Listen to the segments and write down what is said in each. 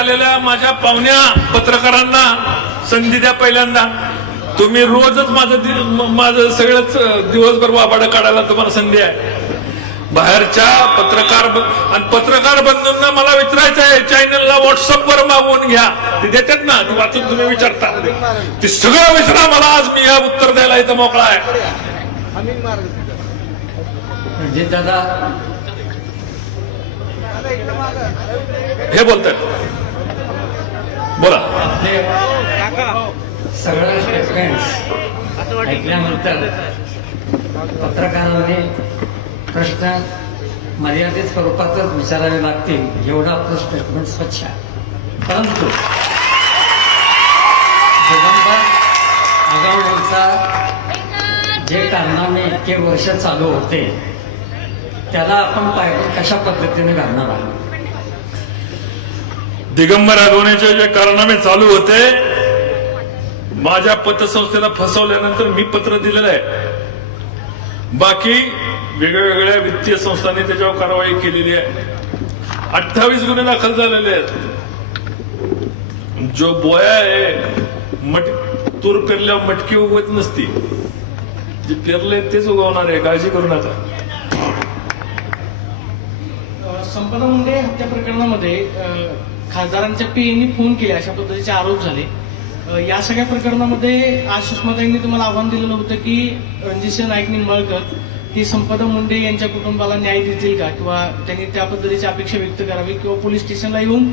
आलेल्या माझ्या पाहुण्या पत्रकारांना संधी द्या पहिल्यांदा. तुम्ही रोजच माझं सगळंच दिवसभर वाबाड काढायला तुम्हाला संधी आहे. बाहेरच्या पत्रकार बंधूंना मला विचारायचं आहे, चॅनलला व्हॉट्सअपवर मागवून घ्या, ते देतात ना, ते वाचून तुम्ही विचारता, ते सगळं विचारा मला. आज मी या उत्तर द्यायला इथं मोकळा आहे. दादा हे बोलतात, बोला. सगळं फ्रेंड्स ऐकल्यानंतर पत्रकारांनी प्रश्न मर्यादित स्वरूपातच विचारावे लागतील एवढा आपलं स्टेटमेंट स्वच्छ आहे. परंतु दिगंबर आगाव यांचा जे कारनामे इतके वर्ष चालू होते त्याला आपण पायबंद कशा पद्धतीने घालणार आहोत? दिगंबर आगवण्याचे जे कारनामे चालू होते, माझ्या पतसंस्थेला फसवल्यानंतर मी पत्र दिलेलं आहे. बाकी वेगवेगळ्या वित्तीय संस्थांनी त्याच्यावर कारवाई केलेली आहे. 28 गुन्हे दाखल झालेले आहेत. जो बोया आहे, तूर पेरल्यावर मटकी उगवत नसती, जे पेरले तेच उगवणार आहे, काळजी करू नका. संपदा मुंडे हत्या प्रकरणामध्ये खासदारांच्या पीएनी फोन केले अशा पद्धतीचे आरोप झाले. या सगळ्या प्रकरणामध्ये आज सुषमाताईंनी तुम्हाला आव्हान दिलेलं होतं की रणजितसिंह नाईक निंबाळकर ही संपदा मुंडे यांच्या कुटुंबाला न्याय देतील का, किंवा त्यांनी त्या पद्धतीची अपेक्षा व्यक्त करावी किंवा पोलीस स्टेशनला येऊन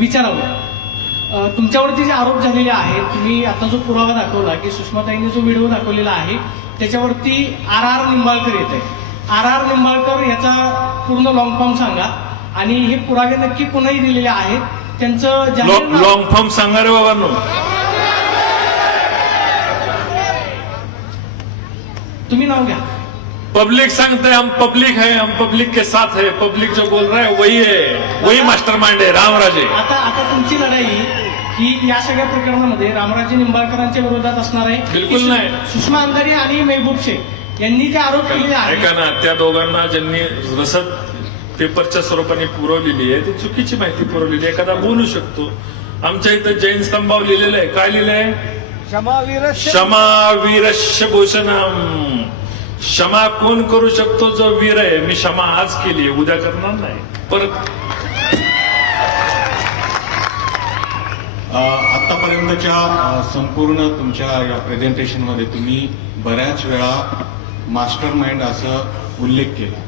विचारावं. तुमच्यावरती जे आरोप झालेले आहेत, तुम्ही आता जो पुरावा दाखवला की सुषमाताईंनी जो व्हिडिओ दाखवलेला आहे त्याच्यावरती RR निंबाळकर येत आहे. RR निंबाळकर याचा पूर्ण लॉंग फॉर्म सांगा आणि हे पुरावे नक्की कोणाही दिलेले आहेत, त्यांचं लॉंग फॉर्म सांगा रे बाबांनो. तुम्ही नाव घ्या. पब्लिक सांगते हम पब्लिक है, हम पब्लिक के साथ है, पब्लिक जो बोल रहा है वही है, वही मास्टरमाइंड है रामराजे. आता तुमची लढाई ही या सगळ्या प्रकरणामध्ये रामराजे निंबाळकरांच्या विरोधात असणार आहे? बिलकुल नाही. सुषमा अंधारी आणि महबूब शेख यांनी जे आरोप केलेले आहेत, ऐका ना, त्या दोघांना ज्यांनी रसद पेपरच्या स्वरूपाने पुरवलेली आहे ती चुकीची माहिती पुरवलेली आहे. एखादा बोलू शकतो. आमच्या इथं जैन स्तंभावर लिहिलेलं आहे, काय लिहिलं आहे? क्षमा वीरस्य भूषणम. क्षमा कोण करू शकतो? जो वीर आहे. मी क्षमा आज केली, उद्या करणार नाही. परत आतापर्यंतच्या संपूर्ण तुमच्या या प्रेझेंटेशन मध्ये तुम्ही बऱ्याच वेळा मास्टर माइंड असं उल्लेख केला.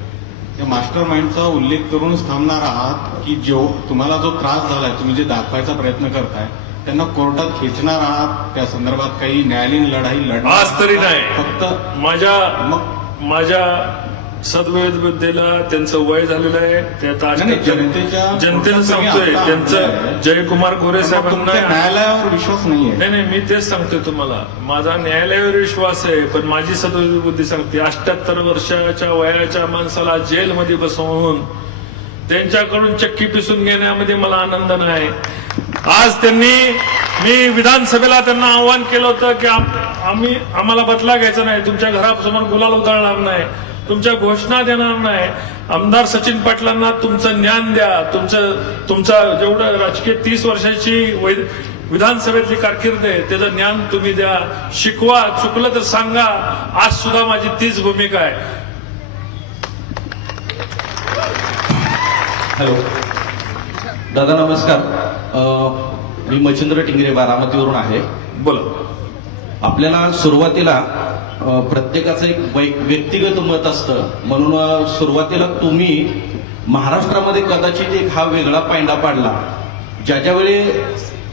त्या मास्टर माइंडचा उल्लेख करूनच थांबणार आहात की जो तुम्हाला जो त्रास झालाय, तुम्ही जे दाखवायचा प्रयत्न करताय, त्यांना कोर्टात खेचणार आहात? त्या संदर्भात काही न्यायालयीन लढाई लढणार? आज तरी नाही. फक्त माझ्या सद्वैधतेला त्यांचं वय झालेलं आहे. ते आता जनतेला सांगतोय, त्यांचं जयकुमार गोरे साहेबांना न्यायालयावर विश्वास नाहीये. नाही, मी तेच सांगतोय तुम्हाला. माझा न्यायालयावर विश्वास आहे, पण माझी सद्वैध बुद्धी सांगते 78 वर्षाच्या वयाच्या माणसाला जेलमध्ये बसवून त्यांच्याकडून चक्की पिसून घेण्यामध्ये मला आनंद नाही. आज मी विधानसभेला त्यांना आव्हान केलं होतं की आम्हाला बदला घ्यायचा नाही, तुमच्या घरासमोर गुलाल उधळणार नाही, तुमच्या घोषणा देणार नाही. आमदार सचिन पाटलांना तुमचं ज्ञान द्या, तुमचा जेवढं राजकीय 30 वर्षाची विधानसभेतली कारकीर्द आहे त्याचं ज्ञान तुम्ही द्या, शिकवा, चुकलं तर सांगा. आज सुद्धा माझी तीच भूमिका आहे. हॅलो दादा, नमस्कार. मी मच्छिंद्र टिंगरे बारामतीवरून आहे. बोला. आपल्याला सुरुवातीला प्रत्येकाचं एक व्यक्तिगत मत असतं, म्हणून सुरुवातीला तुम्ही महाराष्ट्रामध्ये कदाचित एक हा वेगळा पायंडा पाडला. ज्यावेळी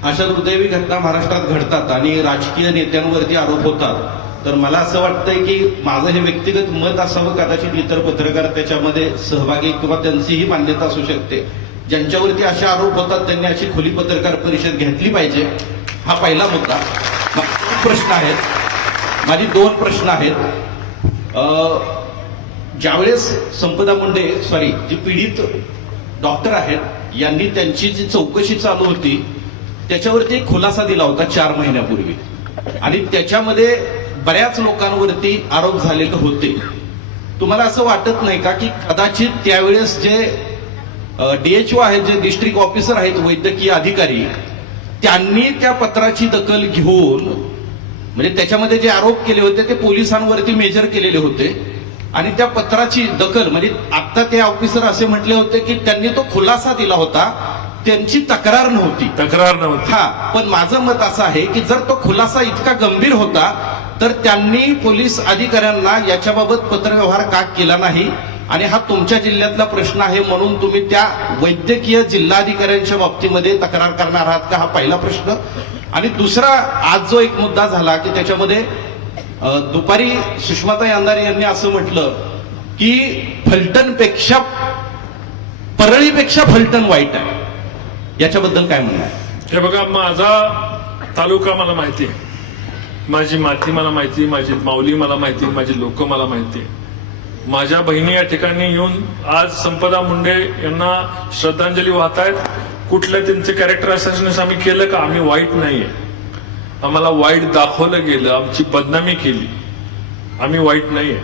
अशा दुर्दैवी घटना महाराष्ट्रात घडतात आणि राजकीय नेत्यांवरती आरोप होतात, तर मला असं वाटतंय की माझं हे व्यक्तिगत मत असावं. कदाचित इतर पत्रकार त्याच्यामध्ये सहभागी किंवा त्यांचीही मान्यता असू शकते. ज्यांच्यावरती असे आरोप होतात त्यांनी अशी खुली पत्रकार परिषद घेतली पाहिजे. हा पहिला मुद्दा. प्रश्न आहेत माझी, 2 प्रश्न आहेत. ज्यावेळेस संपदा मुंडे जी पीडित डॉक्टर आहेत यांनी त्यांची जी चौकशी चालू होती त्याच्यावरती एक खुलासा दिला होता 4 महिन्यापूर्वी, आणि त्याच्यामध्ये बऱ्याच लोकांवरती आरोप झालेले होते. तुम्हाला असं वाटत नाही का की कदाचित त्यावेळेस जे DHO आहेत, जे डिस्ट्रिक्ट ऑफिसर आहेत, वैद्यकीय अधिकारी, त्यांनी त्या पत्राची दखल घेऊन, म्हणजे त्याच्यामध्ये जे आरोप केले होते ते पोलिसांवरती मेजर केलेले होते, आणि त्या पत्राची दखल, म्हणजे आता ते ऑफिसर असे म्हटले होते की त्यांनी तो खुलासा दिला होता, त्यांची तक्रार नव्हती. हा, पण माझं मत असं आहे की जर तो खुलासा इतका गंभीर होता तर त्यांनी पोलीस अधिकाऱ्यांना याच्याबाबत पत्रव्यवहार का केला नाही, आणि हा तुमच्या जिल्ह्यातला प्रश्न आहे म्हणून तुम्ही त्या वैद्यकीय जिल्हाधिकाऱ्यांच्या बाबतीमध्ये तक्रार करणार आहात का, हा पहिला प्रश्न. आणि दुसरा, आज जो एक मुद्दा झाला की त्याच्यामध्ये दुपारी सुषमाताई अंधारे यांनी असं म्हटलं की फलटणपेक्षा, परळीपेक्षा फलटण वाईट आहे, याच्याबद्दल काय म्हणणं आहे? हे बघा, माझा तालुका मला माहिती आहे, माझी माती मला माहिती, माझी माऊली मला माहिती, माझी लोक मला माहिती. माझ्या बहिणी या ठिकाणी येऊन आज संपदा मुंडे यांना श्रद्धांजली वाहतायत. कुठल्या त्यांचे कॅरेक्टर असॅसिनेशन आम्ही केलं का? आम्ही वाईट नाहीये, आम्हाला वाईट दाखवलं गेलं, आमची बदनामी केली, आम्ही वाईट नाहीये.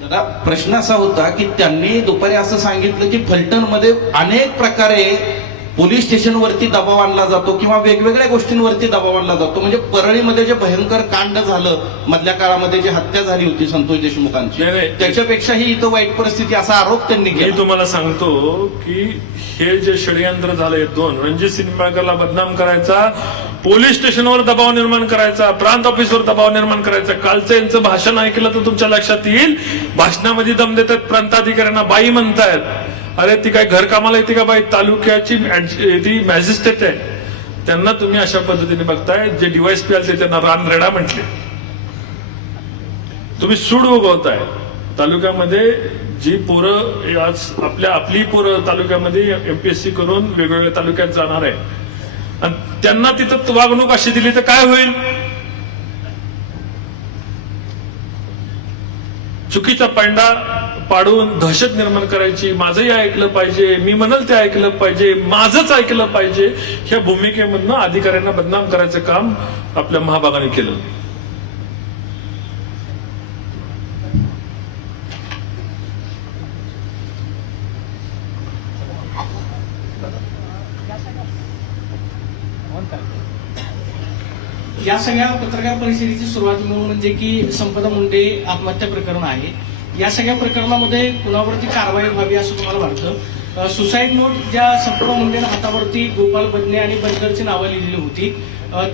दादा, प्रश्न असा होता की त्यांनी दुपारी असं सांगितलं की फलटणमध्ये अनेक प्रकारे पोलीस स्टेशनवरती दबाव आणला जातो किंवा वेगवेगळ्या गोष्टींवरती दबाव आणला जातो. म्हणजे परळीमध्ये जे भयंकर कांड झालं मधल्या काळामध्ये, जी हत्या झाली होती संतोष देशमुखांची, त्याच्यापेक्षाही इथं वाईट परिस्थिती, असा आरोप त्यांनी केला. मी तुम्हाला सांगतो की हे जे षडयंत्र झालंय, दोन, रणजित निंबाळकरला बदनाम करायचा, पोलीस स्टेशनवर दबाव निर्माण करायचा, प्रांत ऑफिसवर दबाव निर्माण करायचा. कालचं यांचं भाषण ऐकलं तर तुमच्या लक्षात येईल, भाषणामध्ये दम देतात, प्रांताधिकाऱ्यांना बाई म्हणतायत. अरे ती काय घर कामाला येते का बाई? तालुक्याची ती मॅजिस्ट्रेट आहे, त्यांना तुम्ही अशा पद्धतीने बघताय. जे डीवायएसपी आले त्यांना रानरेडा म्हटले. तुम्ही सूड उगवताय तालुक्यामध्ये. जी पोरं आज आपली पोरं तालुक्यामध्ये MPSC करून वेगवेगळ्या तालुक्यात जाणार आहे, आणि त्यांना तिथं वागणूक अशी दिली तर काय होईल? चुकीचा पांडा पाडून दहशत निर्माण करायची, माझंही ऐकलं पाहिजे, मी म्हणल ते ऐकलं पाहिजे, माझंच ऐकलं पाहिजे, ह्या भूमिकेमधनं अधिकाऱ्यांना बदनाम करायचं काम आपल्या महाभागाने केलं. या सगळ्या पत्रकार परिषदेची सुरुवात म्हणून म्हणजे की संपदा मुंडे आत्महत्या प्रकरण आहे. या सगळ्या प्रकरणामध्ये कुणावरती कारवाई व्हावी असं तुम्हाला वाटतं? सुसाईड नोट ज्या संपदा मुंडेनं हातावरती गोपाल बदने आणि बनकरची नावं लिहिलेली होती,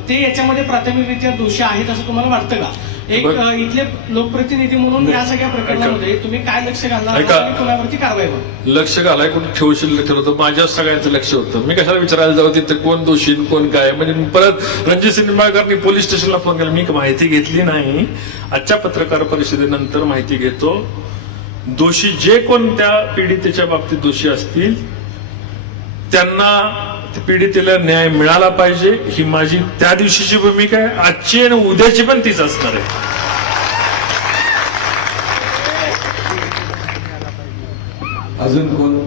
ते याच्यामध्ये प्राथमिकरित्या दोषी आहेत असं तुम्हाला वाटतं का? एक इथले लोकप्रतिनिधी म्हणून या सगळ्या प्रकरणामध्ये तुम्ही काय लक्ष घालणार आणि कुणावरती कारवाई व्हावी? लक्ष घालाय कुठे ठेवशील ठरवतं, माझ्या सगळ्यांचं लक्ष होतं. मी कशाला विचारायला जाऊ तिथे कोण दोषी कोण काय? म्हणजे परत रणजित निंबाळकरनी पोलीस स्टेशनला फोन केला, मी माहिती घेतली नाही. आजच्या पत्रकार परिषदेनंतर माहिती घेतो. दोषी जे कोण त्या पीडितेच्या बाबतीत दोषी असतील त्यांना पीडितेला न्याय मिळाला पाहिजे, ही माझी त्या दिवशीची भूमिका आहे. आजची आणि उद्याची पण तीच असणार आहे. अजून कोण?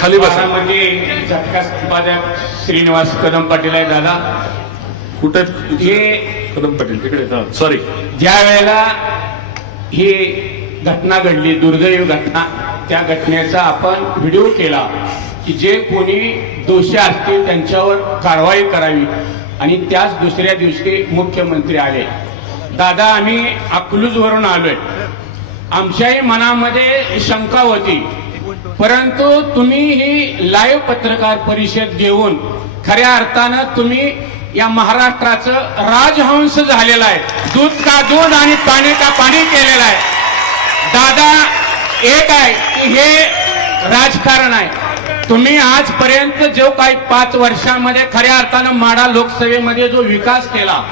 खाली बसा. मध्ये झटका संपादक श्रीनिवास कदम पाटील आहे. दादा, कुठे हे कदम पाटील तिकडे, सॉरी. ज्या वेळेला ही घटना घडली, दुर्दैवी घटना, त्या घटनेचा आपण व्हिडिओ केला की जे कोणी दोषी असतील त्यांच्यावर कारवाई करावी, आणि त्याच दुसऱ्या दिवशी मुख्यमंत्री आले. दादा, आम्ही अकलूजवरून आलोय, आमच्याही मनामध्ये शंका होती, परंतु तुम्ही ही लाईव्ह पत्रकार परिषद घेऊन खऱ्या अर्थानं तुम्ही या महाराष्ट्राचं राजहंस झालेला आहे, दूध का दूध आणि पाणी का पाणी केलेलं आहे. दादा, एक आहे की हे राजकारण आहे. तुम्ही आजपर्यंत जो काही 5 वर्षांमध्ये खऱ्या अर्थानं माढा लोकसभेमध्ये जो विकास केला,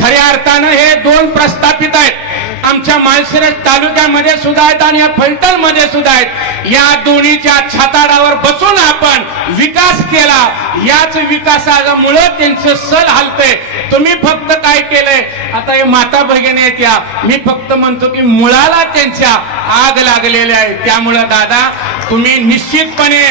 खऱ्या अर्थानं हे 2 प्रस्थापित आहेत. आमच्या माळशिरस तालुक्यामध्ये सुद्धा आहेत आणि या फलटणमध्ये सुद्धा आहेत. या दोन्हीच्या छाताडावर बसून आपण विकास केला. याच विकासामुळे त्यांचं सल हलतंय. तुम्ही फक्त काय केलंय, आता हे माता भगिनी आहेत, या मी फक्त म्हणतो की मुळाला त्यांच्या आग लागलेल्या आहे. त्यामुळं दादा, तुम्ही निश्चितपणे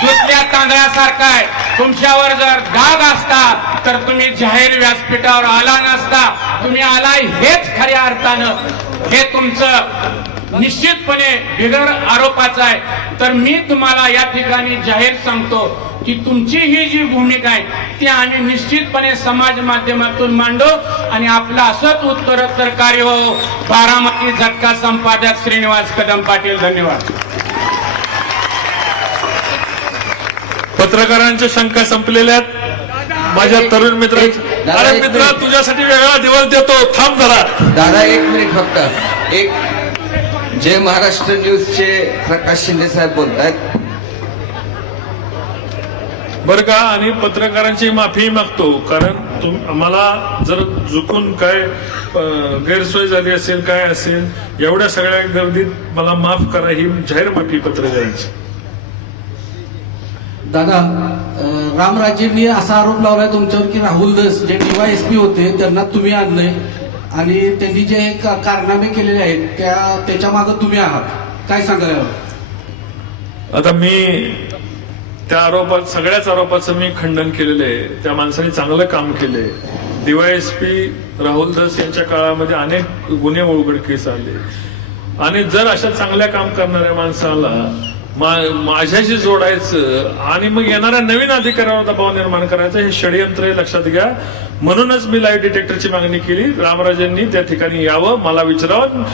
दुसऱ्या तांदळासारखा आहे. तुमच्यावर जर डाग असता तर तुम्ही जाहीर व्यासपीठावर आला नसता. तुम्ही आलाय हेच खऱ्या अर्थानं हे तुमचं निश्चितपणे बिगर आरोपाचं आहे. तर मी तुम्हाला या ठिकाणी जाहीर सांगतो की तुमची ही जी भूमिका आहे ती आम्ही निश्चितपणे समाज माध्यमातून मांडू आणि आपलं असंच उत्तरोत्तर कार्य हो. बारामती झटका संपादक श्रीनिवास कदम पाटील. धन्यवाद. पत्रकारांच्या शंका संपलेल्या आहेत. माझ्या तरुण मित्र, अरे मित्रा, तुझ्यासाठी वेगळा दिवस देतो, थांब जरा. दादा एक मिनिट फक्त. एक जय महाराष्ट्र न्यूजचे प्रकाश शिंदे साहेब बोलतायत. बरं का, आणि पत्रकारांची माफी मागतो, कारण आम्हाला जर चुकून काय गैरसोय झाली असेल, काय असेल, एवढ्या सगळ्या गर्दीत मला माफ करा, ही जाहीर माफी पत्रकारांची. दादा, रामराजेंनी असा आरोप लावलाय तुमच्यावर की राहुल दस जे DYSP होते त्यांना तुम्ही आणलंय आणि त्यांनी जे हे कारनामे केलेले आहेत त्याच्या मागे तुम्ही आहात. काय सांगाल यावर? आता मी त्या आरोपात, सगळ्याच आरोपाचं मी खंडन केलेलं आहे. त्या माणसाने चांगलं काम केलंय. DYSP राहुल दस यांच्या काळामध्ये अनेक गुन्हे उघडकीस आले, आणि जर अशा चांगल्या काम करणाऱ्या माणसाला माझ्याशी जोडायचं आणि मग येणाऱ्या नवीन अधिकाऱ्यावर दबाव निर्माण करायचं, हे षडयंत्र आहे, लक्षात घ्या. म्हणूनच मी लाईव्ह डिटेक्टरची मागणी केली. रामराजेंनी त्या ठिकाणी यावं, मला विचारावं,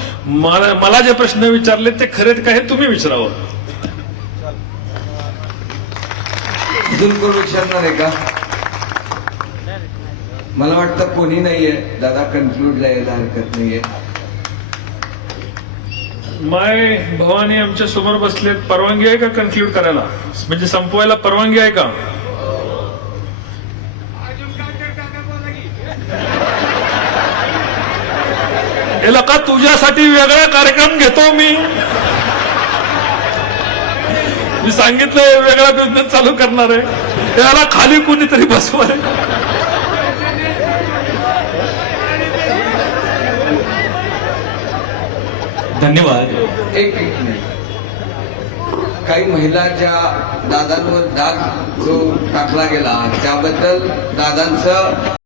मला जे प्रश्न विचारले ते खरेत काय हे तुम्ही विचारावं. अजून कोण विचारणार आहे का? मला वाटतं कोणी नाहीये. दादा कन्क्लूडला यायला हरकत नाहीये. माय भवानी आमच्या समोर बसलेत. परवानगी आहे का कन्क्लूड करायला, म्हणजे संपवायला परवानगी आहे का? याला का तुझ्यासाठी वेगळा कार्यक्रम घेतो मी सांगितलं वेगळा बिझनेस चालू करणार आहे. त्याला खाली कुणीतरी बसवाय. धन्यवाद. एक मिनिट. काही महिला ज्या दादांवर दाग जो टाकला गेला त्याबद्दल दादांचं